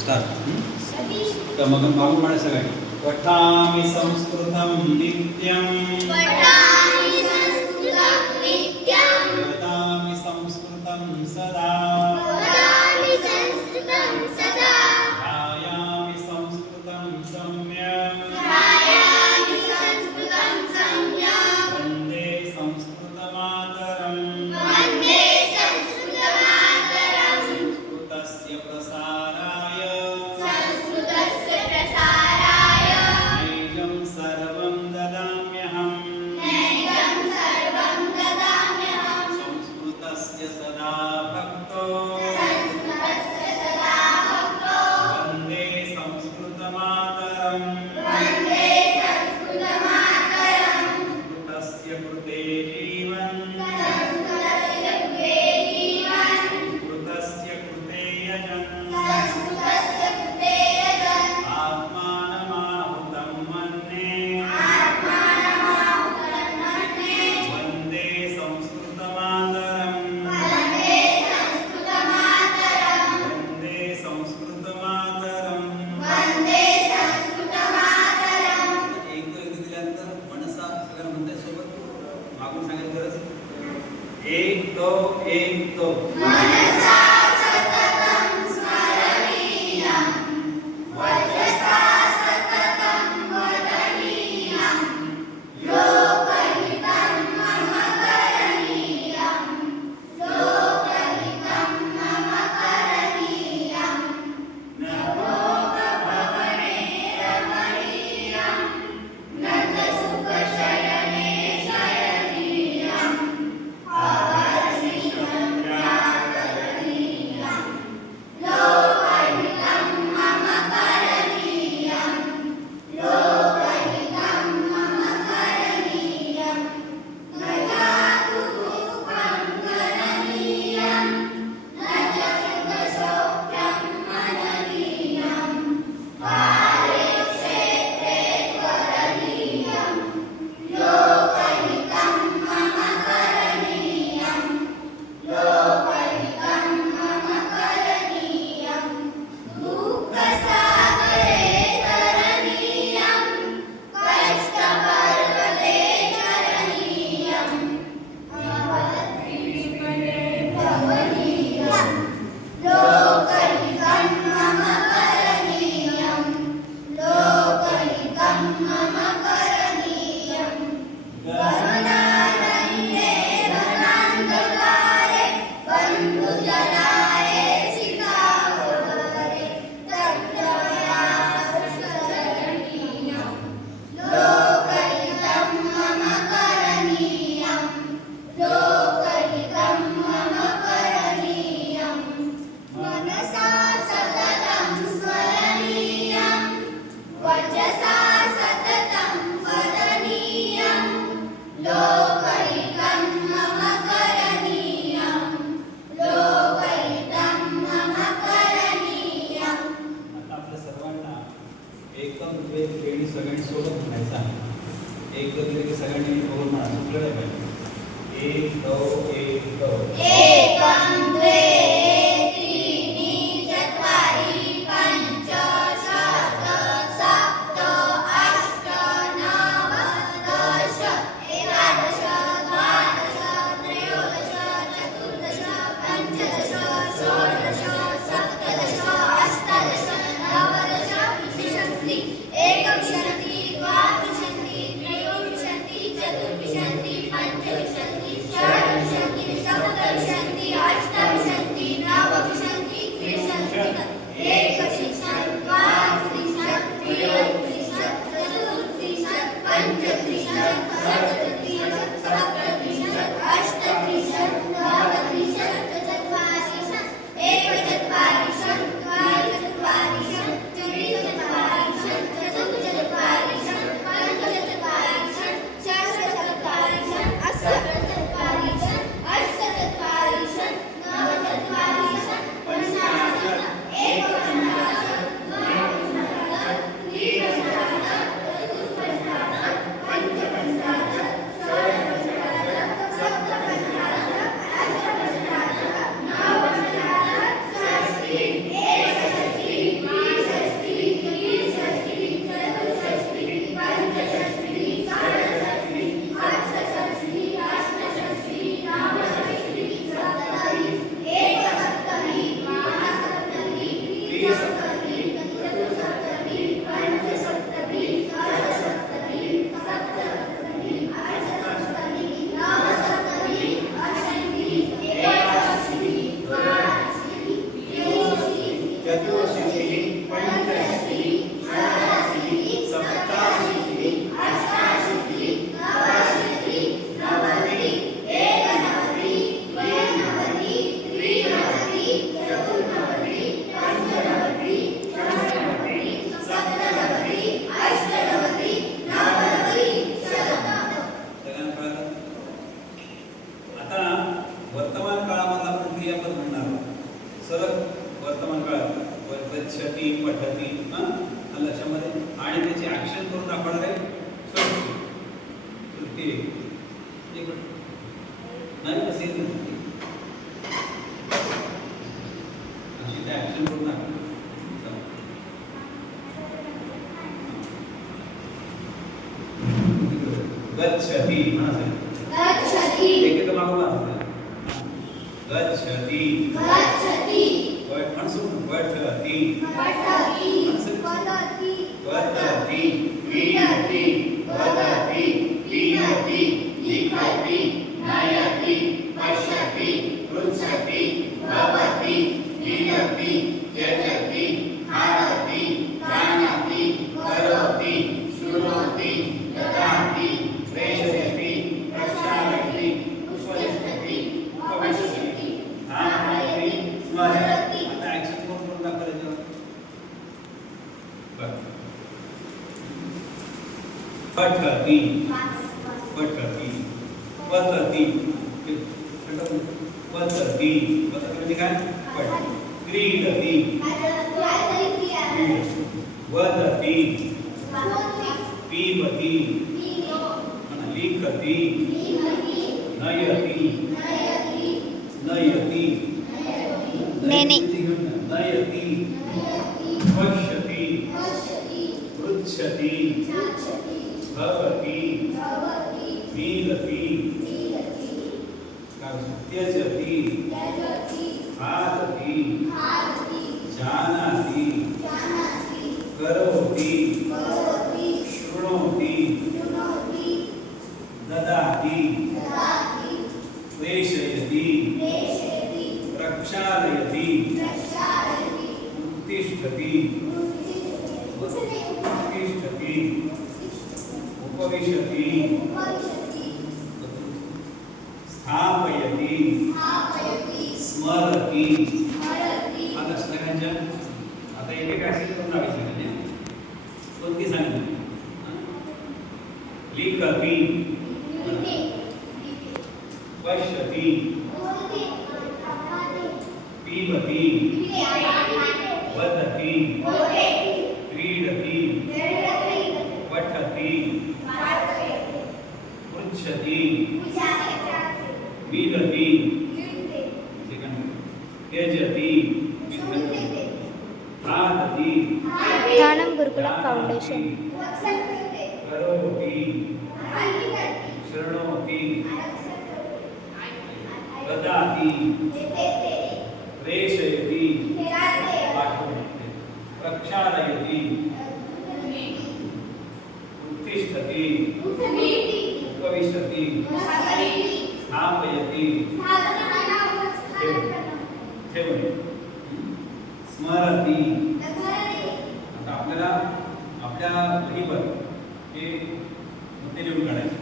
Start मग मागून म्हणा सगळ्यांनी पठामि संस्कृतं नित्यं वदामि संस्कृतं सदा ध्यायामि संस्कृतं सम्यक् वन्दे संस्कृतमातरम् संस्कृतस्य प्रसाराय नैजं सर्वं ददाम्यहम् संस्कृतस्य सदा भक्तो वन्दे संस्कृतमातरम् संस्कृतस्य कृते जीवन् संस्कृतस्य कृते यजन् आत्मानमाहुतं मन्ये वन्दे संस्कृतमातरम् वन्दे संस्कृतमातरम् एक दो दिल्यानंतर मनसा सगळं म्हणते सोबत मागून सांगायची गरज एक दो एकदम वेळी सगळ्यांनी सोबत म्हणायचं आहे. एकदम वेळी सगळ्यांनी बरोबर म्हणा चुकलं नाही पाहिजे. एक दो एकं द्वे त्रीणि चत्वारि पञ्च षट् सप्त अष्ट नव दश एकादश द्वादश त्रयोदश चतुर्दश पञ्चदश षोडश सप्तदश अष्टादश नवदश विंशतिः एकविंशतिः द्वाविंशतिः त्रयोविंशतिः चतुर्विंशतिः पञ्चविंशतिः षड्विंशतिः चतुर्शीतिः पंचशीतिः षडाशीतिः सप्ताशीतिः अष्टाशीतिः नवाशीतिः नवतिः एकनवतिः द्विनवतिः त्रिनवतिः चतुर्नवतिः पंचनवतिः षण्णवतिः सप्तनवतिः अष्टनवतिः नवनवतिः शतम्. सगळ्यांना कळलं? आता वर्तमान काळामध्ये आपण क्रियापद म्हणणार आहोत. सरळ वर्तमान काळात गच्छति पठति लक्षामध्ये आणि त्याचे ऍक्शन करून दाखवणार आहे सृष्टी एक नाही कसे अशी ते ऍक्शन करून दाखवणार. गच्छति गच्छति एक मागवा गच्छति गच्छति मनसून पठति पठति पठति पठति क्रीडति वदति क्रीडति लिखति नयति पश्यति पृच्छति भवति क्रीडति त्यजति खादति जानाति करोति शृणोति ददाति प्रेषयति प्रक्षालयति उपविशति उपविशति धारयति स्मरति. आता ऍक्शन करून दाखवायचं. पठति पठति पठति पठति पठति म्हणजे काय पठति क्रीडति वदति पिबति लिखति नयति नयति नेने नयति पश्यति पृच्छति भवति मीलति त्यजति खादति जानाति करोति शृणोति ददाति प्रेषयति प्रक्षालयति उत्तिष्ठति उत्तिष्ठति उपविशति स्थापयति स्मरति. आता सगळ्यांच्या आता एक एक ऍक्शन करून दाखवायचे कोणती सांगितली लिखति पश्यति पिबति वदति क्रीडति पठति पृच्छति मीलति त्यजति खादति ध्यानं गुरुकुलम फाउंडेशन करोति शृणोति ददाति प्रेषयति प्रक्षालयति उत्तिष्ठति उपविशति स्थापयति ठेवणे स्मरति. आता आपल्याला आपल्या वहीवर हे मुद्दे लिहून काढायचे.